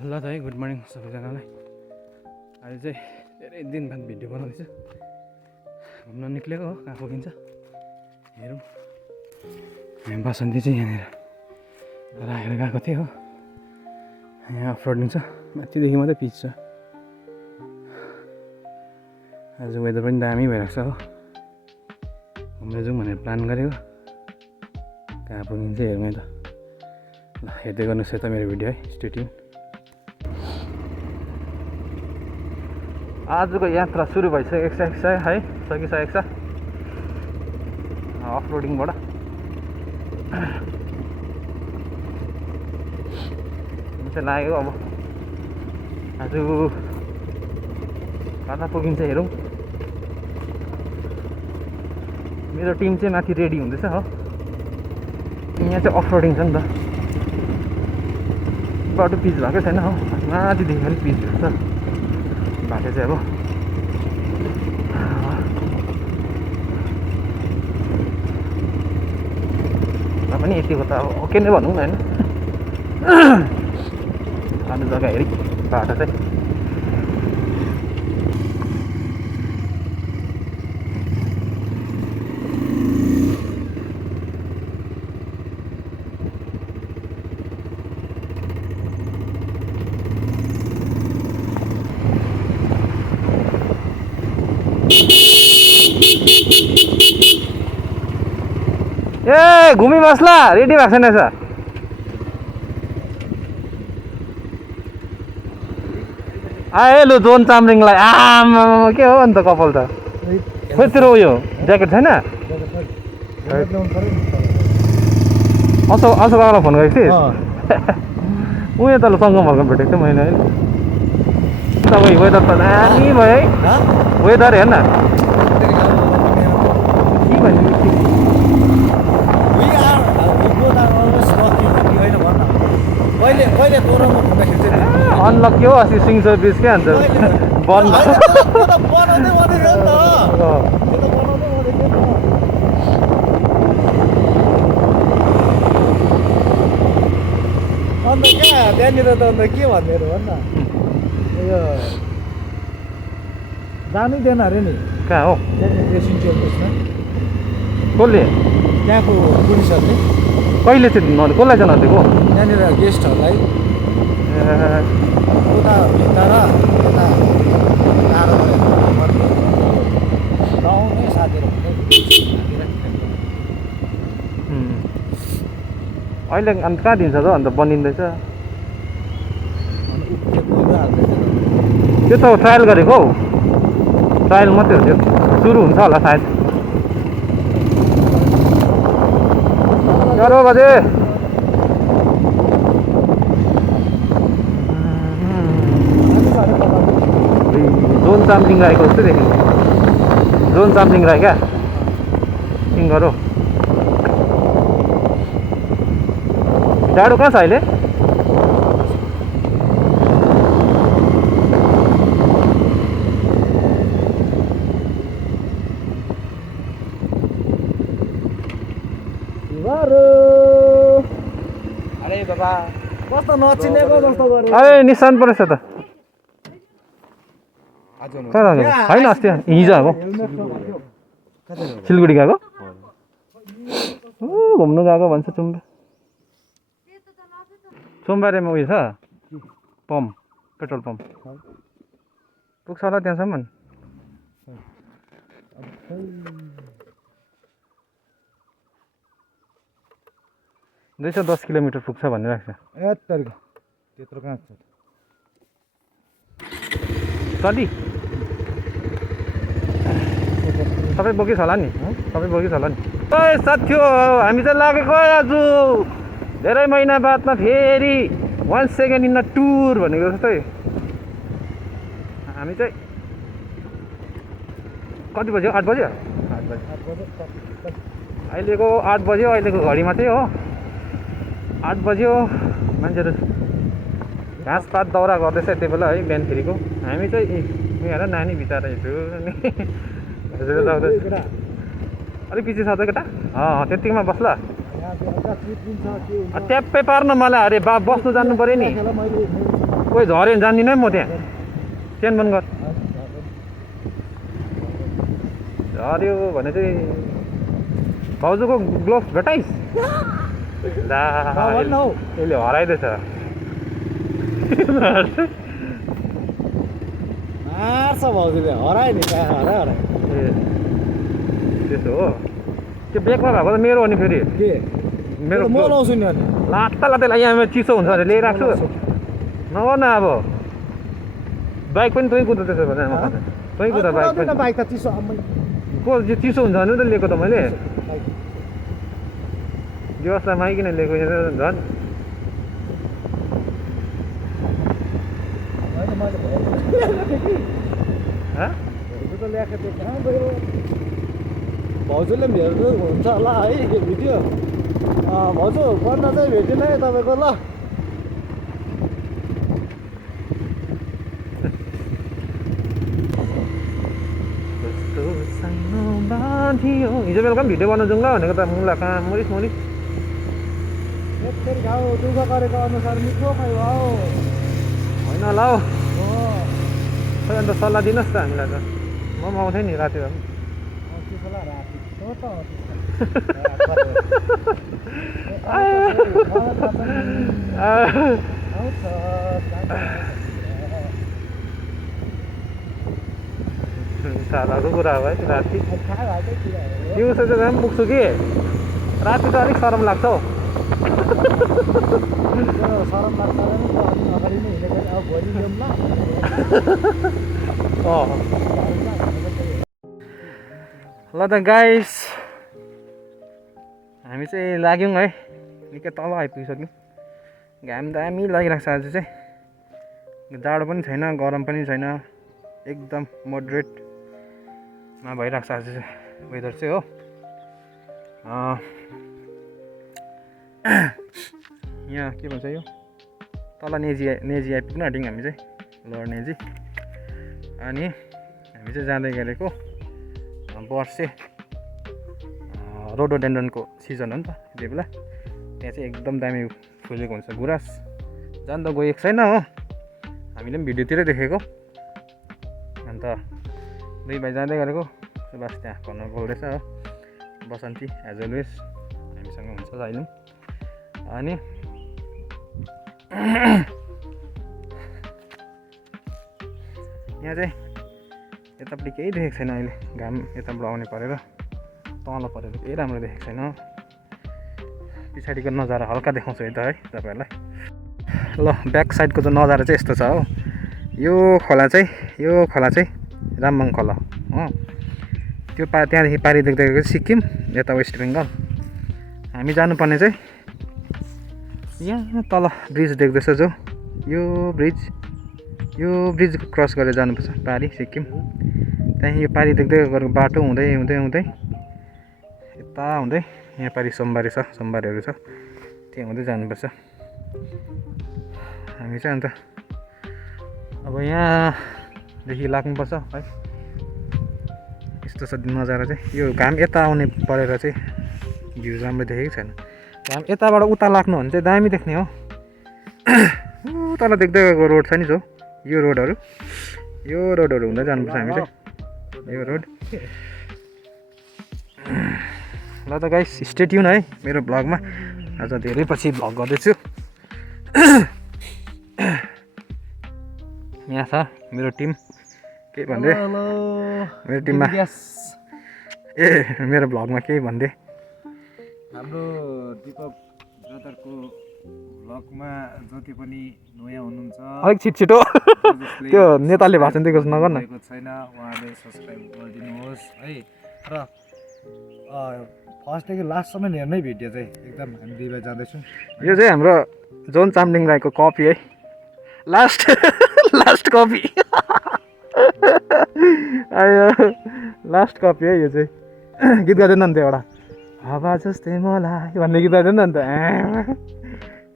ल त है गुड मर्निङ सबैजनालाई। अहिले चाहिँ धेरै दिन बाद भिडियो बनाउँदैछु। घुम्न निक्लेको हो, कहाँ पुगिन्छ हेरौँ। हामी बसन्ती चाहिँ यहाँनिर राखेर गएको थिएँ हो। यहाँ अफरोडिङ छ, माथिदेखि मात्रै पिच छ। आज वेदर पनि दामी भइरहेको छ हो। घुम्न जाउँ भनेर प्लान गरेको, कहाँ पुगिन्छ हेरौँ है त। ल हेर्दै गर्नुहोस् है त मेरो भिडियो है, स्टे ट्युन। आजको यात्रा सुरु भइसकेको छ है, सकिसकेको छ अफरोडिङबाट। चाहिँ लाग्यो अब आज कता पुगिन्छ हेरौँ। मेरो टिम चाहिँ माथि रेडी हुँदैछ हो। यहाँ चाहिँ अफरोडिङ छ नि त, बाटो पिच भएको छैन हो, माथिदेखि पनि पिच भएको छ बाटो चाहिँ। अब पनि यतिको त अब ओके नै भनौँ न होइन। अन्य जग्गा हेरी बाटो चाहिँ ए घुमिबस्ला, रेडी भएको छैन रहेछ। आए लु जोन चामरिङलाई आमा के हो अन्त कपाल त। खोइ तेरो उयो ज्याकेट छैन? असो काकालाई फोन गरेको थिएँ। उयो तल सङ्गमहरूको भेटेको थिएँ मैले है। तपाईँ वेदर त दामी भयो है, वेदर हेर्न के भन्नु। अनलकी हो अस्ति सिङसर ब्रिज क्या अन्त बन्द। अन्त कहाँ त्यहाँनिर त अन्त के भन्नेहरू भन् न, उयो जानै दिएन अरे नि। कहाँ हो ड्रेसिङ टेबल्समा कसले? त्यहाँको पुलिसहरूले कहिले चाहिँ कसलाई चाहिँ नदिएको? त्यहाँनिर गेस्टहरूलाई उता भित्र र यता टाढो नआउने साथीहरू अहिले अन्त कहाँ दिन्छ त अन्त बनिँदैछ त्यो त ट्रायल गरेको हौ, ट्रायल मात्रै हो त्यो, सुरु हुन्छ होला सायद। 11 बजे जोन चामलिङ राखेको जस्तो देखेको। जोन चामलिङ राखे क्या सिङ्गर हो। डाडो कहाँ छ अहिले? अरे बाबा कस्तो नचिनेको जस्तो गर्यो। अरे निशान परेछ त होइन, अस्ति हिजो आएको सिलगढी गएको घुम्नु गएको भन्छ। सोमबारेमा उयो छ पम्प, पेट्रोल पम्प पुग्छ होला त्यहाँसम्म। 210 किलोमिटर पुग्छ भन्ने लाग्छ। त्यत्रो कहाँ छ चली सबै बोकिस होला नि, सबै बोकिस होला नि। ओए साथीहो, हामी चाहिँ लागेको आज धेरै महिना बादमा फेरि 1 सेकेन्ड इन अ टुर भनेको जस्तै। हामी चाहिँ कति बज्यो? 8 बज्यो। अहिलेको 8 बज्यो, अहिलेको घडीमा चाहिँ हो 8 बज्यो। मान्छेहरू घाँसपात दाउरा गर्दैछ यति बेला है, बिहान फेरिको। हामी चाहिँ हेर नानी बिचरा हिजो अलिक पछि छ त केटा। त्यतिकोमा बस्ला। ट्याप्पै पार्न मलाई अरे बस्नु जान्नु पऱ्यो नि कोही झऱ्यो भने जान्दिनँ है म त्यहाँ चेन बन्द गर झऱ्यो भने चाहिँ भाउजूको ग्लोभ्स भेटाइस् ला यसले हराइदिएछ मार्छ भाउजूले हरायो नि हरायो ए त्यसो हो त्यो ब्यागमा भएको त मेरो हो नि फेरि के मेरो म लाउँछु नि अनि लात्ता लात्ता यहाँ चिसो हुन्छ भने ल्याइराख्छु नगर न अब बाइक पनि तै कुदा त्यसो भने तै कुदा बाइक पनि बाइक त चिसो को चिसो हुन्छ भने त लिएको त मैले व्यवस्थामा आइकन लिएको झन् भाउजूले पनि हेर्नु हुन्छ होला है भिडियो भाउजू बन्द चाहिँ भेटेन है तपाईँको ल हिजो बेलुका पनि भिडियो बनाउँ जाउँ ल भनेको त मुला कहाँ मरिस मरिस फेरि घाउ दुःख गरेको अनुसार मिठो खै भाउ होइन ल खै अन्त सल्लाह दिनुहोस् त हामीलाई त म पनि आउँथेँ नि राति भए सालाको कुरा हो है राति दिउँसो चाहिँ झन् पुग्छु कि राति त अलिक सरम लाग्छ हौ सरम लाग्छ अगाडि नै हिँडेको अब भोलि जाउँ ल ल त गाइस हामी चाहिँ लाग्यौँ है निकै तल आइपुगिसक्यौँ घाम दामी लागिरहेको छ आज चाहिँ जाडो पनि छैन गरम पनि छैन एकदम मोडरेटमा भइरहेको छ आज चाहिँ वेदर चाहिँ हो यहाँ के भन्छ यो तल नेजी आइपुग्न आँट्यौँ हामी चाहिँ लोवर नेजी अनि हामी चाहिँ जाँदै गरेको वर्षे रोडोडेन्ड्रनको सिजन हो नि त त्यति बेला त्यहाँ चाहिँ एकदम दामी फुलेको हुन्छ गुराँस जान त गएको छैन हो हामीले पनि भिडियोतिरै देखेको अन्त दुई भाइ जाँदै गरेको सुभाष त्यहाँ फोनमा बोल्दैछ हो बसन्ती एज अलवेज हामीसँग हुन्छ अहिले अनि यहाँ चाहिँ यतापट्टि केही देखेको छैन अहिले घाम यताबाट आउने परेर तल परेर केही राम्रो देखेको छैन पछाडिको नजारा हल्का देखाउँछु है त है तपाईँहरूलाई ल ब्याक साइडको चाहिँ नजारा चाहिँ यस्तो छ हो यो खोला चाहिँ रामबाङ खोला हो त्यो त्यहाँदेखि पारि देख्दै सिक्किम यता वेस्ट बेङ्गल हामी जानुपर्ने चाहिँ यहाँ तल ब्रिज देख्दैछ जो यो ब्रिज क्रस गरेर जानुपर्छ पारि सिक्किम त्यहाँदेखि यो पारि देख्दै गरेको बाटो हुँदै हुँदै हुँदै यता हुँदै यहाँ पारि सोमबारेहरू छ त्यहाँ हुँदै जानुपर्छ हामी चाहिँ अन्त अब यहाँदेखि लाग्नुपर्छ है यस्तो छ नजारा चाहिँ यो घाम यता आउने परेर चाहिँ भ्यू राम्रो देखेको छैन घाम यताबाट उता लाग्नु भने चाहिँ दामी देख्ने हो तल देख्दै गएको रोड छ नि जो यो रोडहरू हुँदै जानुपर्छ हामी चाहिँ यो रोड ल त गाइस स्टे ट्युन है मेरो भ्लगमा आज धेरै पछि भ्लग गर्दैछु यहाँ छ मेरो टिम के भन्दै मेरो टिममा ए मेरो भ्लगमा केही भन्दै हाम्रो दिपक ब्रदरको भ्लगमा जति पनि नयाँ हुनुहुन्छ अलिक छिटो त्यो नेताले भाषण दिएको नगर्न छैन उहाँले सब्सक्राइब गरिदिनुहोस् है र फर्स्टदेखि लास्टसम्म हेर्नै भिडियो चाहिँ एकदम हामी दुई भाइ जाँदैछौँ यो चाहिँ हाम्रो जोन चामलिङ राईको कपी है लास्ट कपी लास्ट कपी है यो चाहिँ गीत गाइदैन नि त एउटा हावा जस्तै मलाई भन्ने गीत गाइदैन नि त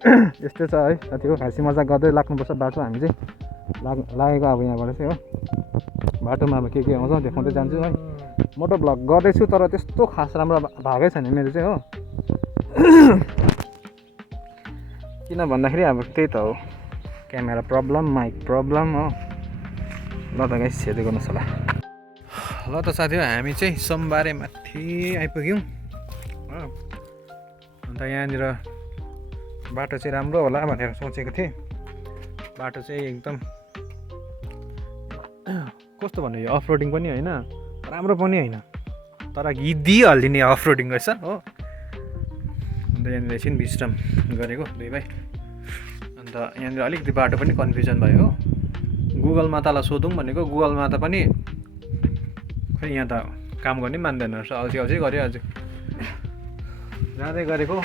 यस्तै छ है साथीको खासी मजाक गर्दै लाग्नुपर्छ बाटो हामी चाहिँ लागेको अब यहाँबाट चाहिँ हो बाटोमा अब के आउँछ देखाउँदै जान्छु है मोटो भ्लग गर्दैछु तर त्यस्तो खास राम्रो भएकै छैन मेरो चाहिँ हो किन भन्दाखेरि अब त्यही त हो क्यामेरा प्रब्लम माइक प्रब्लम हो ल त गाइस हेर्दै गर्नुहोस् होला ल त साथीहरू हामी चाहिँ सोमबारे माथि आइपुग्यौँ हो अन्त यहाँनिर बाटो चाहिँ राम्रो होला भनेर सोचेको थिएँ बाटो चाहिँ एकदम कस्तो भन्नु यो अफ रोडिङ पनि होइन राम्रो पनि होइन तर दिइहालिदिने अफ रोडिङ रहेछ हो अन्त यहाँनिर एकछिन विश्राम गरेको दुई भाइ अन्त यहाँनिर अलिकति बाटो पनि कन्फ्युजन भयो हो गुगल मातालाई सोधौँ भनेको गुगल माता पनि खै यहाँ त काम गर्ने मान्दैन रहेछ अल्छी अल्छी गऱ्यो आज जाँदै गरेको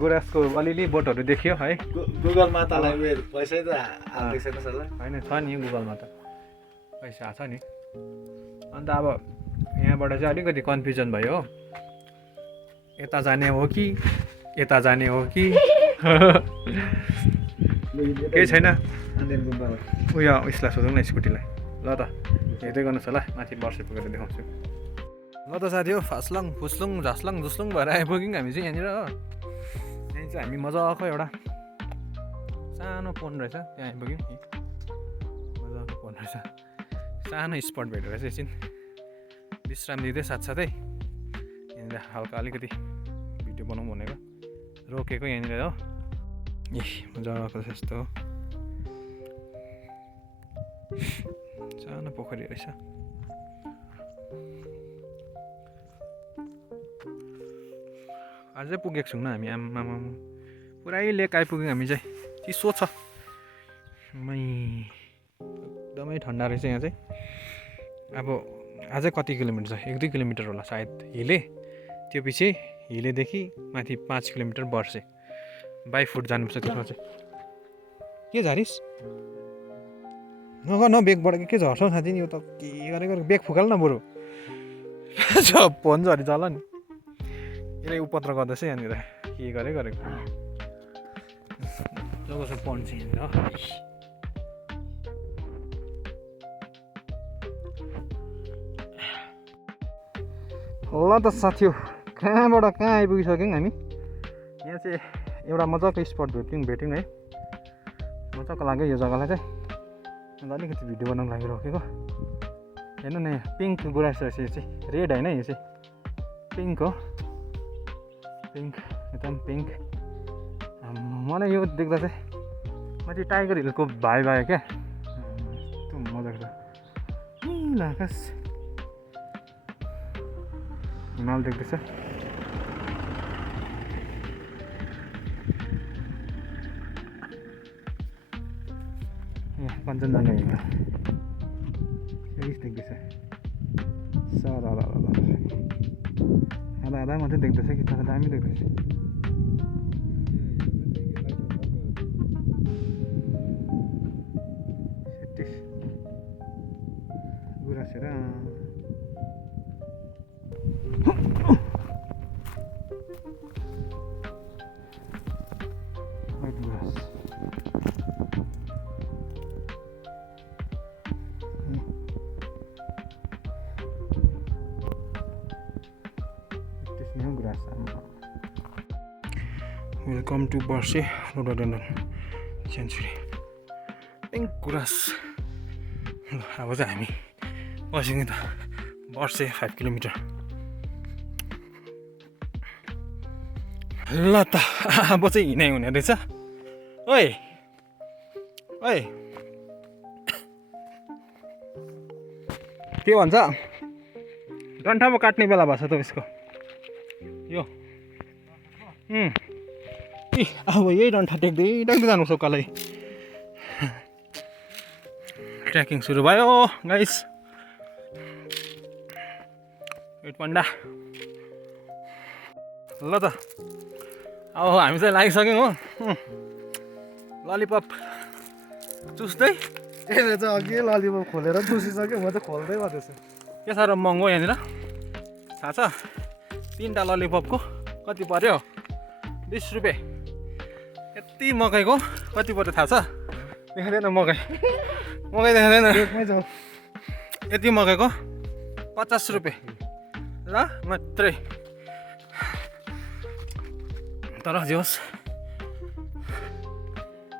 गुराँसको अलिअलि बोटहरू देखियो है गुगल मातालाई पैसै त हाल्दैछ होला होइन छ नि गुगल माता पैसा छ नि अन्त अब यहाँबाट चाहिँ अलिकति कन्फ्युजन भयो हो यता जाने हो कि यता जाने हो कि केही छैन उयो उसलाई सोधौँ न स्कुटीलाई ल त हेर्दै गर्नुहोस् होला माथि वर्षे पुगेर देखाउँछु ल त साथी हो फास्लङ फुस्लुङ झास्लङ झुस्लुङ भएर आइपुग्यौँ हामी चाहिँ यहाँनिर हो यहाँ चाहिँ हामी मजाको एउटा सानो पोन्ड रहेछ त्यहाँ आइपुग्यौँ मजाको पोन्ड रहेछ सानो स्पट भेटेर चाहिँ एकछिन विश्राम दिँदै साथसाथै यहाँनिर हल्का अलिकति भिडियो बनाउँ भनेको रोकेको यहाँनिर हो ए मजाको छ यस्तो हो सानो पोखरी रहेछ अझै पुगेको छौँ न हामी आमामा पुरै लेक आइपुग्यौँ हामी चाहिँ चिसो छ एकदमै ठन्डा रहेछ यहाँ चाहिँ अब अझै कति किलोमिटर छ 1-2 किलोमिटर होला सायद हिले त्यो पछि हिलेदेखि माथि 5 किलोमिटर बढ्छ बाई फुट जानुपर्छ त्यसमा चाहिँ के झारिस नगर न बेगबाट के झर्छौ साथी नि यो त के गरेको बेग फुकाल न बरु फोन झरी चल नि यसले उपत्र गर्दैछ यहाँनिर के गरेको जब पढ्छ यहाँनिर ल त साथी हो कहाँबाट कहाँ आइपुगिसक्यौँ हामी यहाँ चाहिँ एउटा मजाको स्पट भेट्यौँ है मजाको लाग्यो यो जग्गालाई चाहिँ अन्त अलिकति भिडियो बनाउनु लागि रोकेको हेर्नु न यहाँ पिङ्क गुराँस रहेछ यो चाहिँ रेड होइन यो चाहिँ पिङ्क हो पिङ्क एकदम पिङ्क मलाई यो देख्दा चाहिँ माथि टाइगर हिलको भाइ भयो क्या एकदम मजाको छ आकाश हिमाल देख्दैछ कञ्चनजङ्घा हिमाल देख्दैछ सर आधा मात्रै देख्दैछ कि तर दामी देख्दैछ गुराँसेर वेलकम टु वर्षे रोडोडेन्ड्रन सेन्चुरी पिङ्क गुराँस अब चाहिँ हामी बस्यौँ त वर्षे 5 किलोमिटर ल त अब चाहिँ हिँडाइ हुने रहेछ ओइ ओइ के भन्छ डन्ठामा काट्ने बेला भएछ त यसको यो अब यही डन्ठा टेक्दै जानु उकालै ट्रेकिङ सुरु भयो गाइस वेट पन्डा ल त अब हामी चाहिँ लागिसक्यौँ हो ललिपप चुस्दै यसले चाहिँ अघि ललिपप खोलेर चुसिसक्यो म चाहिँ खोल्दै गर्दैछु के साह्रो महँगो यहाँनिर थाहा छ 3टा ललिपपको कति पर्यो 20 रुपियाँ यति मकैको कति पर्यो थाहा छ देखाउँदैन मकै देखाउँदैन यति मकैको 50 रुपियाँ ल मात्रै तर जे होस्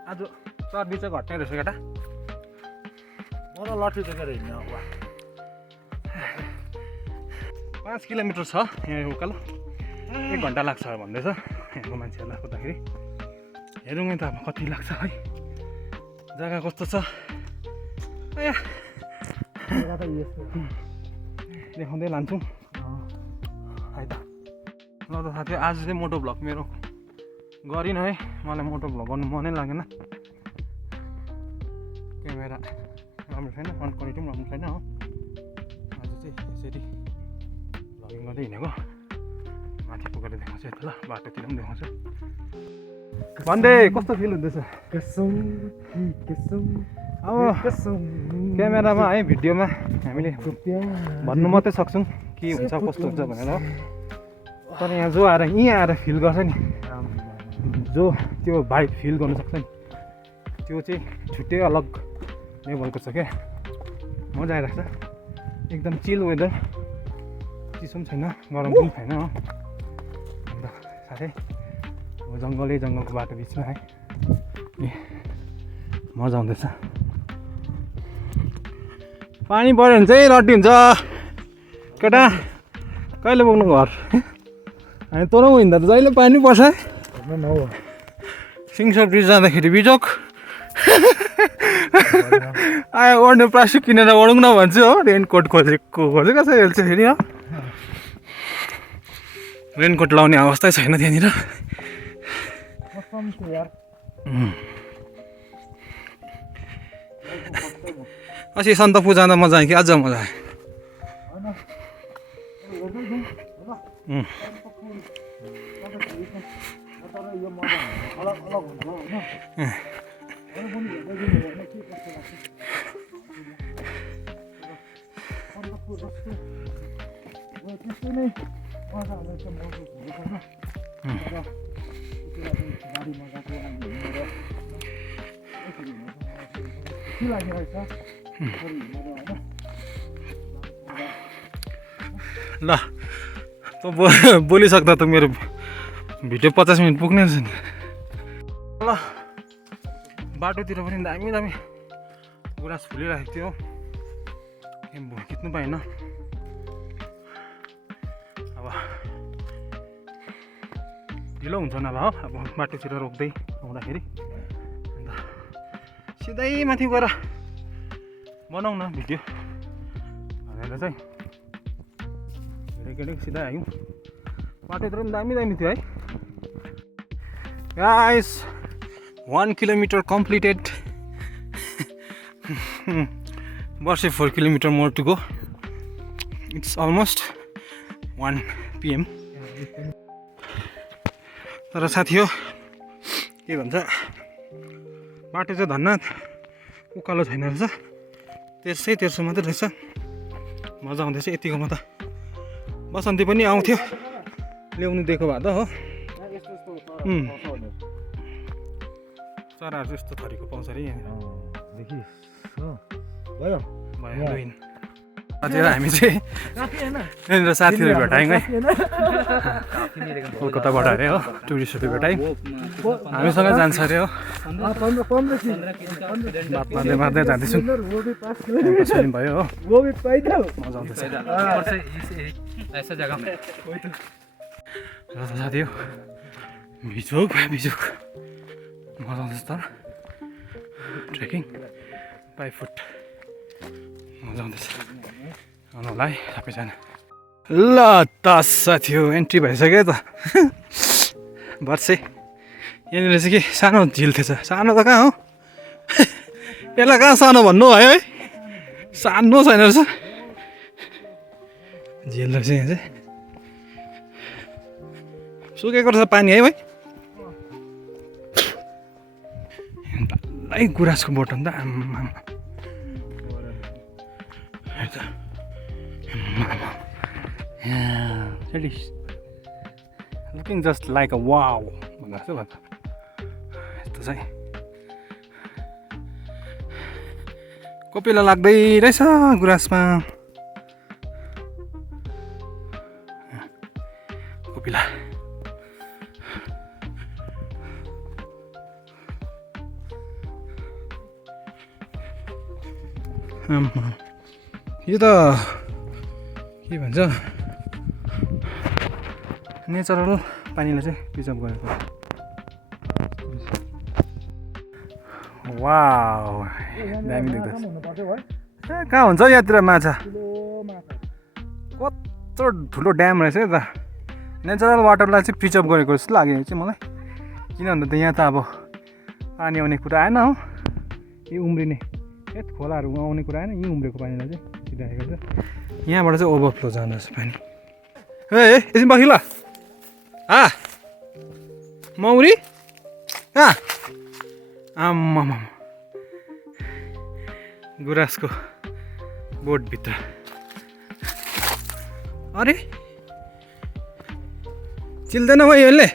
आज चर्बी चाहिँ घट्ने रहेछ केटा म त लट्ठी टेकेर हिँड्ने अब 5 किलोमिटर छ यहाँ उकालो 1 घन्टा लाग्छ भन्दैछ यहाँको मान्छेहरूलाई सोद्धाखेरि हेरौँ त अब कति लाग्छ है जग्गा कस्तो छ आया देखाउँदै लान्छौँ है त ल त साथी आज चाहिँ मोटो भ्लग मेरो गरिनँ है मलाई मोटो भ्लग गर्नु मनै लागेन क्यामेरा राम्रो छैन फ्रन्ट क्वालिटी पनि राम्रो छैन हो आज चाहिँ यसरी भ्लगिङ गर्दै हिँडेको माथि पुगेर देखाउँछु यता ल बाटोतिर पनि देखाउँछु भन्दै कस्तो फिल हुँदैछ अब क्यामेरामा है भिडियोमा हामीले भन्नु मात्रै सक्छौँ के हुन्छ कस्तो हुन्छ भनेर हो तर यहाँ जो आएर यहीँ आएर फिल गर्छ नि जो त्यो भाइब फिल गर्नु सक्छ नि त्यो चाहिँ छुट्टै अलग लेभलको छ क्या मजा आइरहेको छ एकदम चिल वेदर चिसो पनि छैन गरम पनि छैन हो अन्त साथै अब जङ्गलको बाटो बिचमा है मजा आउँदैछ पानी पऱ्यो भने चाहिँ रड्डी हुन्छ केटा कहिले पुग्नु घर हामी तँ हिँड्दा त जहिले पानी पर्छ सिङसर ब्रिज जाँदाखेरि बिजोक आयो ओढ्ने प्लास्टिक किनेर ओढौँ न भन्छु हो रेनकोट खोजेको छ हेल्छ फेरि हो रेनकोट लाउने अवस्थै छैन त्यहाँनिर अस्ति सन्दकपू जाँदा मजा आयो कि अझ मजा आयो ल त बोलिसक्दा त मेरो भिडियो 50 मिनट पुग्ने रहेछ नि ल बाटोतिर पनि दामी दामी गुराँस फुलिरहेको थियो खिच्नु पाएन अब ढिलो हुन्छ नभए हो अब बाटोतिर रोक्दै आउँदाखेरि अन्त सिधै माथि गएर बनाउँ न भिडियो भनेर चाहिँ केटी सिधै आयौँ बाटोतिर पनि दामी दामी थियो है गाइस 1 किलोमिटर कम्प्लिटेड वर्ष 4 kilometre more to go it's almost 1 PM तर साथी हो के भन्छ बाटो चाहिँ धन्न उकालो छैन रहेछ तेर्सो मात्रै रहेछ मजा आउँदैछ यतिकोमा त बसन्ती पनि आउँथ्यो ल्याउनु दिएको भए त हो चराहरू चाहिँ यस्तो थरीको पाउँछ अरे यहाँनिर भयो हजुर हामी चाहिँ यहाँनिर साथीहरू भेटायौँ है कलकत्ताबाट अरे हो टुरिस्टहरू भेटायौँ हामीसँग जान्छ अरे हो मार्दै मार्दै जाँदैछौँ भयो हो मजा आउँदैछ साथी हो बिजोक मजा आउँदैछ तर ट्रेकिङ बाई फुट मजा आउँदैछ आउनु होला है सबैजना ल त साथी हो एन्ट्री भइसक्यो त वर्षे यहाँनिर चाहिँ के सानो झिल थिएछ सानो त कहाँ हो यसलाई कहाँ सानो भन्नु भयो है सानो छैन रहेछ झिल रहेछ यहाँ चाहिँ सुकेको रहेछ पानी है भाइ गुराँसको बोटम त आम्मा It is looking just like a wow. यस्तो चाहिँ कोपिला लाग्दै रहेछ गुराँसमा कोपिला यो त के भन्छ नेचरल पानीलाई चाहिँ प्रिजर्भ गरेको वाउ दामी देख्दैछ कहाँ हुन्छ यहाँतिर माछा कत्रो ठुलो ड्याम रहेछ है त नेचरल वाटरलाई चाहिँ प्रिजर्भ गरेको जस्तो लाग्यो चाहिँ मलाई किन भन्दा त यहाँ त अब पानी आउने कुरा आएन हो यी उम्रिने खोलाहरू आउने कुरा आएन यहीँ उम्रेको पानीलाई चाहिँ सिधाएको छ यहाँबाट चाहिँ ओभरफ्लो जाँदछ पानी ए एकछिन बस्यो ल मौरी कहाँ आम्मामा गुराँसको बोटभित्र अरे चिल्दैन भयो यसले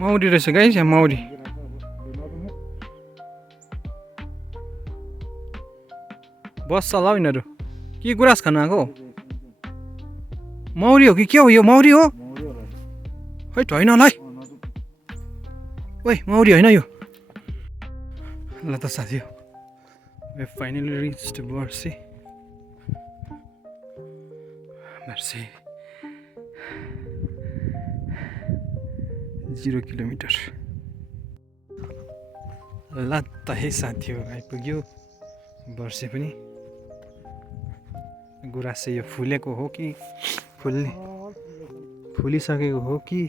मौरी रहेछ गाइस यहाँ मौरी बस्छ होला हौ यिनीहरू के गुराँस खानु आएको मौरी हो कि के हो यो मौरी हो है होइन होला है ओइ मौरी होइन यो ल त साथी हो वी फाइनली रिच्ड बर्सी 0 किलोमिटर ल त है साथी हो आइपुग्यो वर्षे पनि गुराँस चाहिँ यो फुलेको हो कि फुलिसकेको हो कि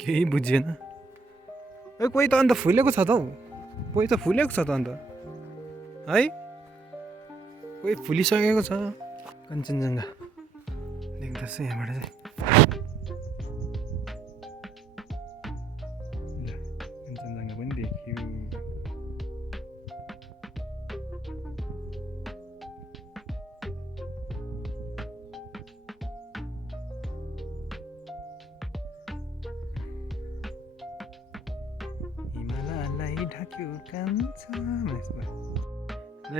केही बुझेन है कोही त अन्त फुलेको छ त हौ कोही त फुलेको छ त अन्त है कोही फुलिसकेको छ कञ्चनजङ्घा देख्दैछ यहाँबाट चाहिँ कञ्चनजङ्घा पनि देखियो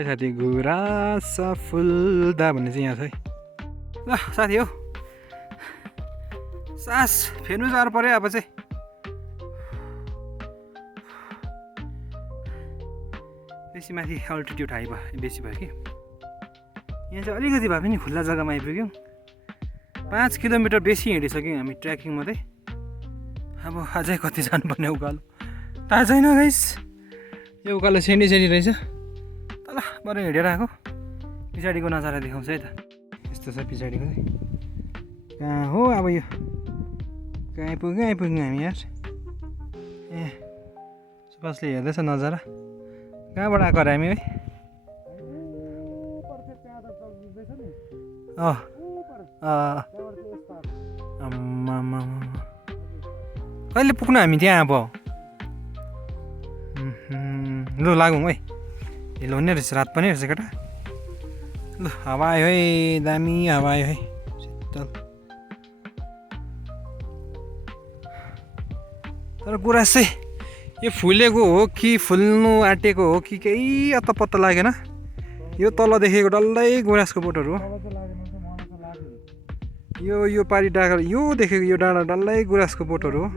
साथी गुराँस फुल्दा भन्ने चाहिँ यहाँ छ है ल साथी हो सास फेर्नु साह्रो पऱ्यो अब चाहिँ बेसी माथि अल्टिट्युड हाई भयो बेसी भयो कि यहाँ चाहिँ अलिकति भए पनि खुल्ला जग्गामा आइपुग्यौँ 5 किलोमिटर बेसी हिँडिसक्यौँ हामी ट्रेकिङमा चाहिँ अब अझै कति जानुपर्ने उकालो थाहा छैन गाइस यो उकालो सेनी रहेछ तल बरु हिँडेर आएको पछाडिको नजारा देखाउँछ है त यस्तो छ पछाडिको चाहिँ कहाँ हो अब यो कहाँ आइपुग्यौँ हामी यार ए सुभाषले हेर्दैछ नजारा कहाँबाट आएको अरे हामी है कहिले पुग्नु हामी त्यहाँ अब लु लागौँ है हिलो हुने रहेछ रात पनि रहेछ केटा लु हावा आयो है दामी हावा आयो है शीतल तर गुराँस चाहिँ यो फुलेको हो कि फुल्नु आँटेको हो कि केही अत्ता पत्ता लागेन यो तल देखेको डल्लै गुराँसको बोटहरू हो यो पारी डाँडा यो देखेको यो डाँडा डल्लै गुराँसको बोटहरू हो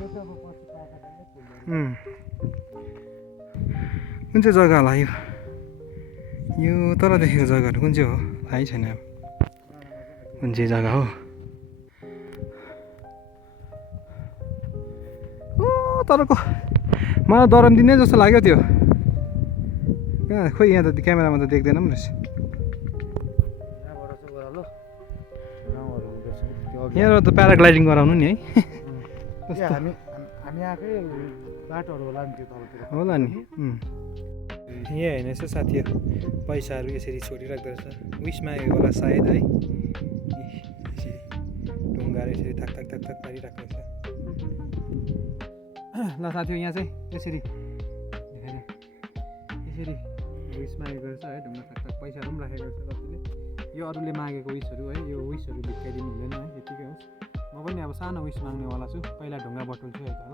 कुन चाहिँ जग्गा होला यो तल देखेको जग्गाहरू कुन चाहिँ हो थाहै छैन अब कुन चाहिँ जग्गा हो तरको मलाई दरम दिने जस्तो लाग्यो त्यो कहाँ खोइ यहाँ त क्यामेरामा त देख्दैन पनि रहेछ यहाँबाट त प्याराग्लाइडिङ गराउनु नि है हामी आएकै बाटोहरू होला नि त्यो तलतिर होला नि यहाँ होइन यसो साथी पैसाहरू यसरी छोडिराख्दो रहेछ विस मागेको होला सायद है यसरी ढुङ्गाहरू यसरी थाक थाक थाक थाक पारिराख्दो रहेछ ल साथी यहाँ चाहिँ यसरी यसरी विस मागेको रहेछ है ढुङ्गा थाक थाक पैसाहरू पनि राखेको रहेछ कतिले यो अरूले मागेको विसहरू है यो विसहरू भित्काइदिनु हुँदैन है यतिकै होस् म पनि अब सानो विस माग्नेवाला छु पहिला ढुङ्गा बटुल्छु है त ल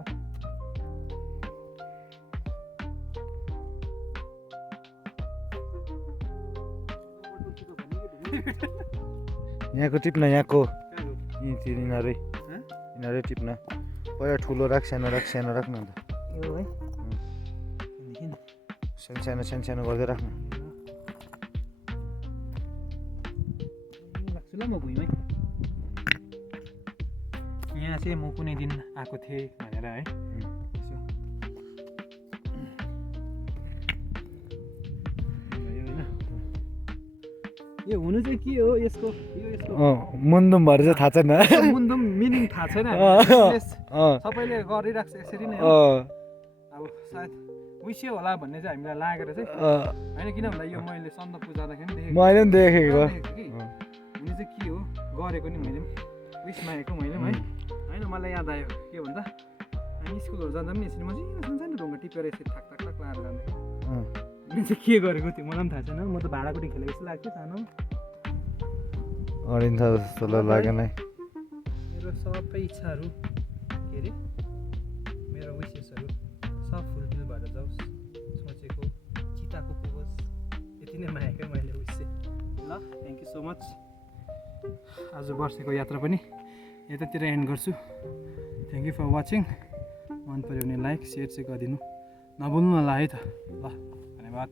यहाँको टिप्न यहाँको यिनीहरू टिप्न पहिला ठुलो राख सानो राख न त यो है सानो गर्दै राख्नु लाग्छु ल म भुइँमै यहाँ चाहिँ म कुनै दिन आएको थिएँ भनेर है यसो भयो होइन यो हुनु चाहिँ के हो यसको मुन्दुम भएर चाहिँ थाहा छैन मुन्दुम मिनिङ थाहा छैन सबैले गरिरहेको छ यसरी नै हो अब सायद विषय होला भन्ने चाहिँ हामीलाई लागेर चाहिँ होइन किन भन्दा यो मैले सन्दकपू जाँदाखेरि पनि मैले पनि देखेको कि हुनु चाहिँ के हो गरेको नि मैले पनि विस मागेको मैले पनि है होइन मलाई याद आयो के भन्दा हामी स्कुलहरू जाँदा पनि यसरी मसिनो सानो ढुङ्गा टिपेर यसरी थाक थाक थाक लाएर जाँदै मैले चाहिँ के गरेको थियो मलाई पनि थाहा छैन म त भाँडाकुटी खेलेको जस्तो लाग्थ्यो सानो अडिन्छ जस्तो लागेन है मेरो सबै इच्छाहरू के अरे मेरो विसेसहरू सब फुलफिल भएर जाओस् सोचेको चिताको पुगोस् यति नै मागेको मैले विस चाहिँ ल थ्याङ्क यू सो मच आज वर्षको यात्रा पनि यतातिर एन्ड गर्छु थ्याङ्क यू फर वाचिङ मन पऱ्यो भने लाइक सेयर चाहिँ गरिदिनु नभुल्नु होला है त ल धन्यवाद